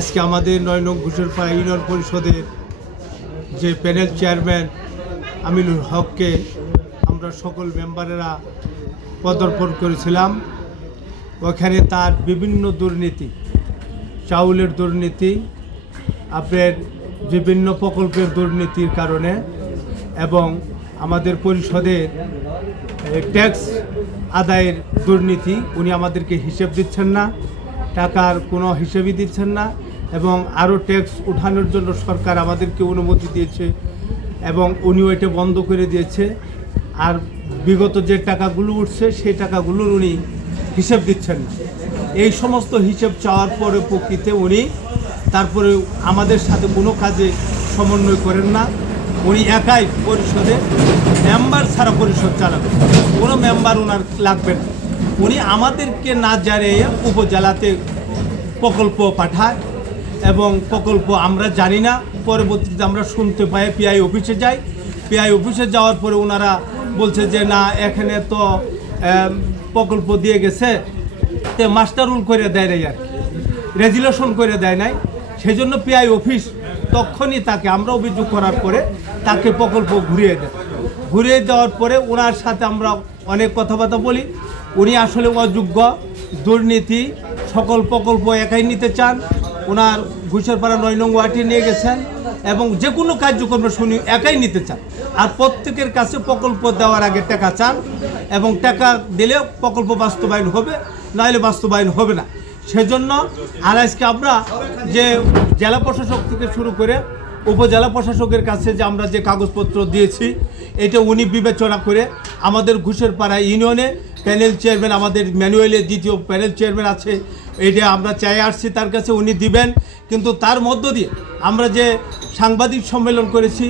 আজকে আমাদের নয় নং ঘুষেরপাড়া ইউনিয়ন পরিষদের যে প্যানেল চেয়ারম্যান আমিনুল হককে আমরা সকল মেম্বারেরা পদার্পণ করেছিলাম। ওখানে তার বিভিন্ন দুর্নীতি, চাউলের দুর্নীতি, আপনার বিভিন্ন প্রকল্পের দুর্নীতির কারণে এবং আমাদের পরিষদের ট্যাক্স আদায়ের দুর্নীতি উনি আমাদেরকে হিসেব দিচ্ছেন না, টাকার কোনো হিসেবই দিচ্ছেন না। এবং আরও ট্যাক্স উঠানোর জন্য সরকার আমাদেরকে অনুমতি দিয়েছে এবং উনিও এটা বন্ধ করে দিয়েছে। আর বিগত যে টাকাগুলো উঠছে, সেই টাকাগুলোর উনি হিসেব দিচ্ছেন না। এই সমস্ত হিসেব চাওয়ার পরে প্রকৃতি উনি তারপরে আমাদের সাথে কোনো কাজে সমন্বয় করেন না। উনি একাই পরিষদে মেম্বার ছাড়া পরিষদ চালাবেন। কোনো মেম্বার ওনার লাগবে না। উনি আমাদেরকে না জানিয়ে উপজেলাতে প্রকল্প পাঠায়। এবং প্রকল্প আমরা জানি না, পরবর্তীতে আমরা শুনতে পাই পিআই অফিসে যাই। পিআই অফিসে যাওয়ার পরে ওনারা বলছে যে, না, এখানে তো প্রকল্প দিয়ে গেছে। তে মাস্টার রুল করে দেয় নাই আর রেজুলেশন করে দেয় নাই। সেই জন্য পিআই অফিস তখনই তাকে, আমরা অভিযোগ করার পরে তাকে প্রকল্প ঘুরিয়ে দেয়। ঘুরিয়ে দেওয়ার পরে ওনার সাথে আমরা অনেক কথাবার্তা বলি। উনি আসলে অযোগ্য, দুর্নীতি, সকল প্রকল্প একাই নিতে চান। ওনার ঘুষেরপাড়া নয় নং ওয়ার্ডে নিয়ে গেছেন এবং যে কোনো কার্যক্রম শুনি একাই নিতে চান। আর প্রত্যেকের কাছে প্রকল্প দেওয়ার আগে টাকা চান এবং টাকা দিলে প্রকল্প বাস্তবায়ন হবে, নাহলে বাস্তবায়ন হবে না। সেজন্য আর আজকে আমরা যে জেলা প্রশাসক থেকে শুরু করে উপজেলা প্রশাসকের কাছে যে আমরা যে কাগজপত্র দিয়েছি, এটা উনি বিবেচনা করে আমাদের ঘুষের পাড়া ইউনিয়নে প্যানেল চেয়ারম্যান, আমাদের ম্যানুয়ালের দ্বিতীয় প্যানেল চেয়ারম্যান আছে, এটা আমরা চাই আসছি তার কাছে, উনি দিবেন। কিন্তু তার মধ্য দিয়ে আমরা যে সাংবাদিক সম্মেলন করেছি,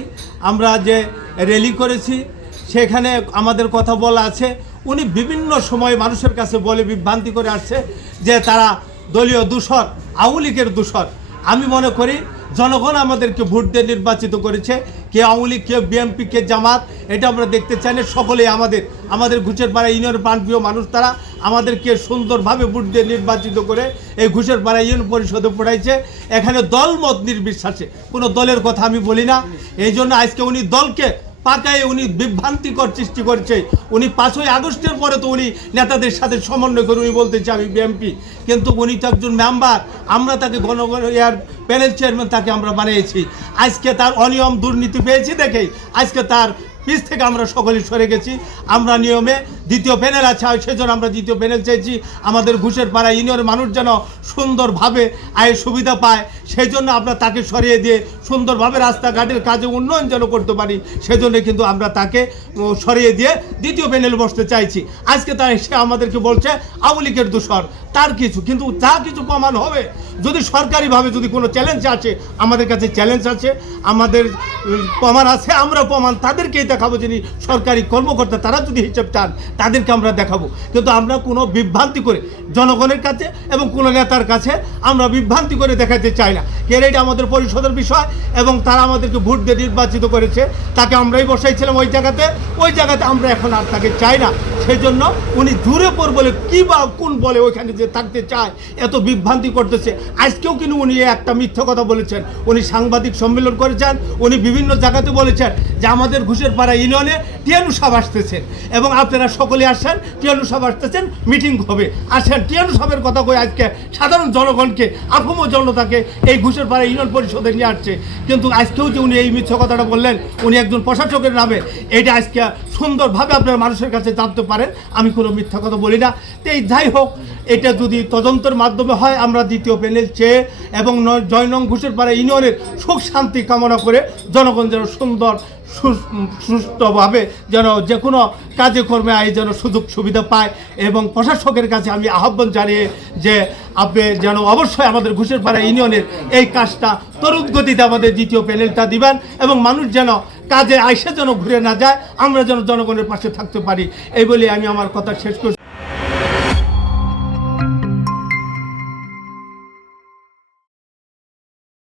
আমরা যে র্যালি করেছি, সেখানে আমাদের কথা বলা আছে। উনি বিভিন্ন সময় মানুষের কাছে বলে বিভ্রান্তি করে আসছে যে তারা দলীয় দূষর আওয়ামী লীগের দূষর আমি মনে করি জনগণ আমাদেরকে ভোট দিয়ে নির্বাচিত করেছে। কে আওয়ামী লীগ, কে বিএনপি কে জামাত, এটা আমরা দেখতে চাই না। সকলেই আমাদের আমাদের ঘুষের পাড়া ইউনিয়ন প্রাণপ্রিয় মানুষ তারা আমাদেরকে সুন্দরভাবে ভোট দিয়ে নির্বাচিত করে এই ঘুষের পাড়া ইউনিয়ন পরিষদে পড়াইছে। এখানে দল মত নির্বিশ্বাসে কোনো দলের কথা আমি বলি না। এই জন্য আজকে উনি দলকে পাকায় উনি বিভ্রান্তিকর সৃষ্টি করছে। উনি পাঁচই আগস্টের পরে তো উনি নেতাদের সাথে সমন্বয় করে উনি বলতেছে আমি বিএমপি। কিন্তু উনি তো একজন মেম্বার, আমরা তাকে গণগণ ইয়ার প্যানেল চেয়ারম্যান তাকে আমরা বানিয়েছি। আজকে তার অনিয়ম, দুর্নীতি পেয়েছি দেখে আজকে তার পিছ থেকে আমরা সকলে সরে গেছি। আমরা নিয়মে দ্বিতীয় প্যানেল আছে সেজন্য আমরা দ্বিতীয় প্যানেল চেয়েছি আমাদের ঘুষের পাড়া ইউনিয়নের মানুষ যেন সুন্দরভাবে আয়ের সুবিধা পায় সেই জন্য আমরা তাকে সরিয়ে দিয়ে সুন্দরভাবে রাস্তাঘাটের কাজে উন্নয়ন যেন করতে পারি, সেজন্য কিন্তু আমরা তাকে সরিয়ে দিয়ে দ্বিতীয় প্যানেল বসতে চাইছি। আজকে তাই সে আমাদেরকে বলছে, আওয়ামী লীগের দূষর। তার কিছু, কিন্তু যা কিছু প্রমাণ হবে, যদি সরকারিভাবে যদি কোনো চ্যালেঞ্জ আছে, আমাদের কাছে চ্যালেঞ্জ আছে, আমাদের প্রমাণ আছে, আমরা প্রমাণ তাদেরকেই দেখাবো যিনি সরকারি কর্মকর্তা, তারা যদি হিসেব চান, তাদেরকে আমরা দেখাবো। কিন্তু আমরা কোনো বিভ্রান্তি করে জনগণের কাছে এবং কোনো নেতার কাছে আমরা বিভ্রান্তি করে দেখাতে চাই না। কেন এটা আমাদের পরিষদের বিষয় এবং তারা আমাদেরকে ভোট দিয়ে নির্বাচিত করেছে, তাকে আমরাই বসাইছিলাম ওই জায়গাতে ওই জায়গাতে আমরা এখন আর তাকে চাই না। সেই জন্য উনি দূরে পর বলে কী বা কোন বলে ওইখানে যে থাকতে চায়, এত বিভ্রান্তি করতেছে। আজকেও কিন্তু উনি একটা মিথ্যা কথা বলেছেন। উনি সাংবাদিক সম্মেলন করেছেন, উনি বিভিন্ন জায়গাতে বলেছেন যে আমাদের ঘুষের পাড়া ইউনিয়নে টিয়ানু সাহেব আসতেছেন। এবং আপনারা সকলে আসছেন টিয়ানু সাহেব আসতেছেন, মিটিং হবে। আসেন, টিয়ানু সাহেবের কথা কই আজকে সাধারণ জনগণকে, আফম জনতাকে এই ঘুষের পাড়া ইউনিয়ন পরিষদে নিয়ে আসছে। কিন্তু আজকেও যে উনি এই মিথ্যা কথাটা বললেন, উনি একজন প্রশাসকের নামে এটা আজকে সুন্দরভাবে আপনার মানুষের কাছে জানতে পারেন। আমি কোনো মিথ্যা কথা বলি না। তো এই যাই হোক, এটা যদি তদন্তের মাধ্যমে হয়, আমরা দ্বিতীয় প্যানেল চেয়ে এবং জয়নং ঘুষের পাড়া ইউনিয়নের সুখ শান্তি কামনা করে জনগণ যেন সুন্দর সুষ্ঠুভাবে যেন যে কোনো কাজে কর্মে আয় যেন সুযোগ সুবিধা পায় এবং প্রশাসকের কাছে আমি আহ্বান জানিয়ে যে আপনি যেন অবশ্যই আমাদের ঘুষের পাড়া ইউনিয়নের এই কাজটা তরুণ গতিতে আমাদের দ্বিতীয় প্যানেলটা দিবেন এবং মানুষ যেন কাজে আইসে যেন ঘুরে না যায়, আমরা যেন জনগণের পাশে থাকতে পারি। এই বলে আমি আমার কথা শেষ করছি।